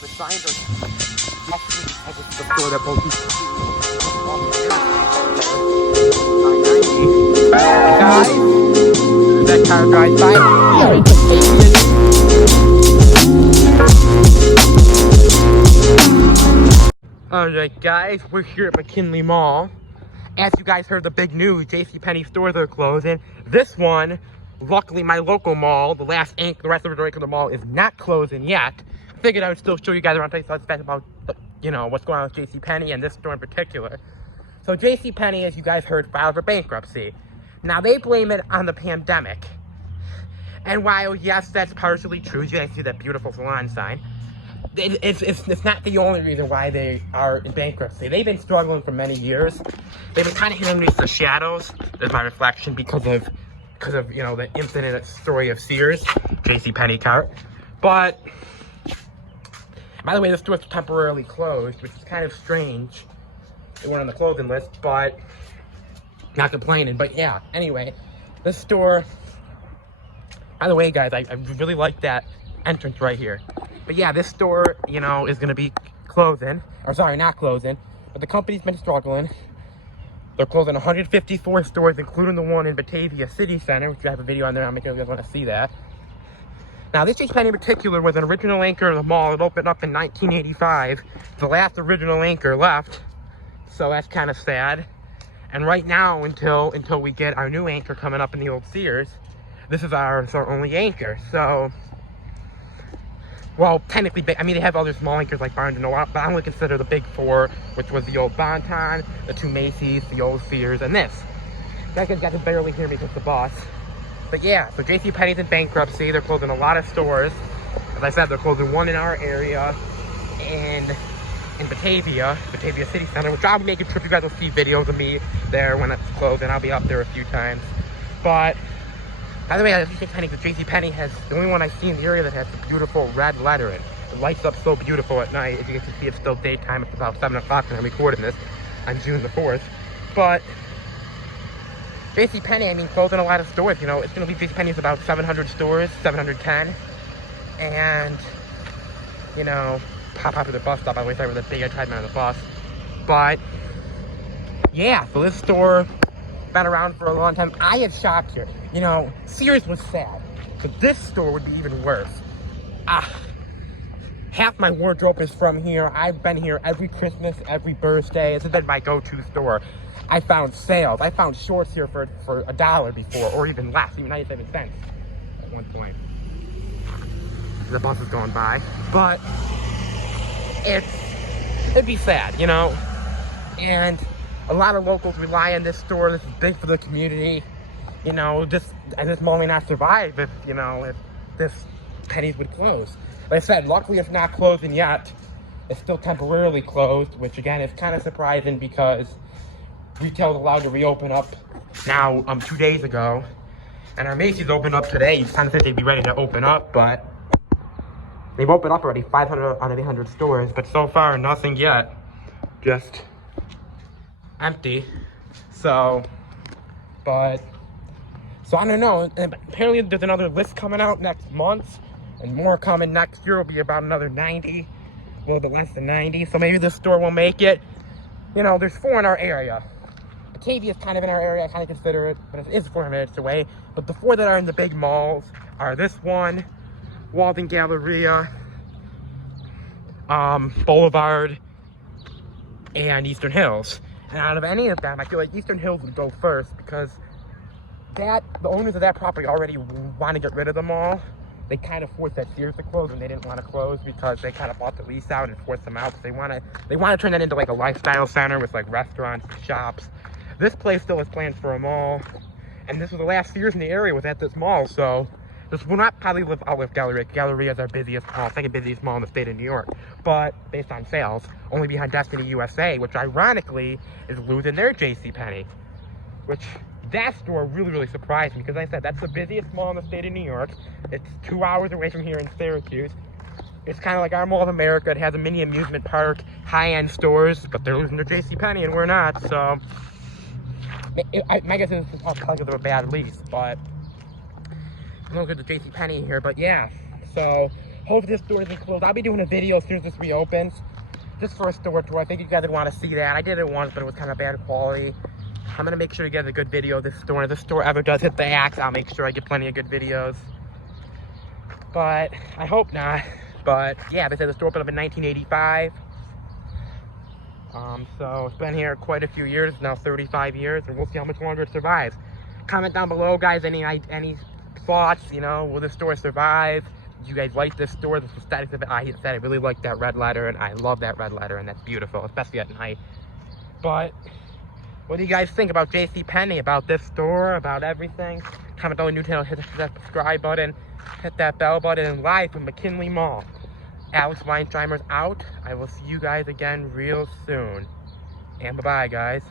The signs are actually because it's the store that both people see. Guys, that car drives by. Alright guys, we're here at McKinley Mall. As you guys heard the big news, JCPenney stores are closing. This one, luckily my local mall, the rest of the mall is not closing yet. Figured I would still show you guys around places about, what's going on with JCPenney and this store in particular. So JCPenney, as you guys heard, filed for bankruptcy. Now they blame it on the pandemic. And while yes, that's partially true, you guys see that beautiful salon sign. It's not the only reason why they are in bankruptcy. They've been struggling for many years. They've been kind of hidden underneath the shadows. There's my reflection because of the incident story of Sears, JCPenney cart. But by the way, the store's temporarily closed, which is kind of strange. They weren't on the closing list, but not complaining. But yeah, anyway, this store. By the way, guys, I really like that entrance right here. But yeah, this store, is going to be closing. Or sorry, not closing. But the company's been struggling. They're closing 154 stores, including the one in Batavia City Center, which I have a video on there. I'm making you guys want to see that. Now, this JCPenney in particular was an original anchor of the mall. It opened up in 1985. The last original anchor left. So that's kind of sad. And right now, until we get our new anchor coming up in the old Sears, this is our only anchor. So, well, technically, they have other small anchors like Barnes & Noble, but I only consider the big four, which was the old Bon-Ton, the two Macy's, the old Sears, and this. You guys got to barely hear me because the boss. But yeah, so JCPenney's in bankruptcy. They're closing a lot of stores. As I said, they're closing one in our area and in Batavia City Center, which I'll be making sure you guys will see videos of me there when it's closed, and I'll be up there a few times. But by the way, JCPenney has the only one I see in the area that has the beautiful red lettering. It lights up so beautiful at night. As you can see, it's still daytime. It's about 7 o'clock when I'm recording this on June the 4th. But JCPenney, closing a lot of stores. It's going to be JCPenney's about 700 stores, 710. And, pop out to the bus stop. I always thought it was a big excitement on the bus. But, yeah, so this store been around for a long time. I have shopped here. Sears was sad, but this store would be even worse. Half my wardrobe is from here. I've been here every Christmas, every birthday. It's been my go-to store. I found sales. I found shorts here for $1 before, or even less, even 97 cents at one point. The bus is going by, but it'd be sad, and a lot of locals rely on this store. This is big for the community. This mall may not survive if this Penny's would close. Like I said, luckily it's not closing yet. It's still temporarily closed, which again is kind of surprising because retail is allowed to reopen up now 2 days ago. And our Macy's opened up today. You kind of think they'd be ready to open up, but they've opened up already 500 out of 800 stores, but so far nothing yet. Just empty. So I don't know. Apparently there's another list coming out next month, and more coming next year. Will be about another 90, a little bit less than 90. So maybe this store will make it. There's 4 in our area. Batavia is kind of in our area. I kind of consider it, but it is 4 minutes away. But the 4 that are in the big malls are this one, Walden Galleria, Boulevard, and Eastern Hills. And out of any of them, I feel like Eastern Hills would go first because the owners of that property already want to get rid of the mall. They kind of forced that Sears to close when they didn't want to close because they kind of bought the lease out and forced them out. So they want to turn that into like a lifestyle center with like restaurants, shops. This place still has plans for a mall, and this was the last Sears in the area was at this mall. So this will not probably outlive Galleria. Galleria is our busiest mall, second busiest mall in the state of New York. But based on sales, only behind Destiny USA, which ironically is losing their JCPenney, which that store really, really surprised me because like I said, that's the busiest mall in the state of New York. It's 2 hours away from here in Syracuse. It's kind of like our Mall of America. It has a mini amusement park, high-end stores, but they're losing their JCPenney and we're not. So my guess is it's all because of a bad lease, but I'm looking at the JCPenney here. But yeah, so Hope this store isn't closed. I'll be doing a video as soon as this reopens. Just for a store tour. I think you guys would want to see that. I did it once, but it was kind of bad quality. I'm going to make sure to get a good video of this store. If this store ever does hit the axe, I'll make sure I get plenty of good videos. But I hope not. But yeah, they said the store opened up in 1985. So it's been here quite a few years now, 35 years, and we'll see how much longer it survives. Comment down below, guys, any thoughts, you know, will this store survive? Do you guys like this store, the aesthetics of it? I said I really like that red letter, and I love that red letter, and that's beautiful, especially at night. But what do you guys think about JCPenney, about this store, about everything? Comment down on the new channel, hit that subscribe button, hit that bell button, and live from McKinley Mall. Alex Weinsteimer's out. I will see you guys again real soon. And bye-bye, guys.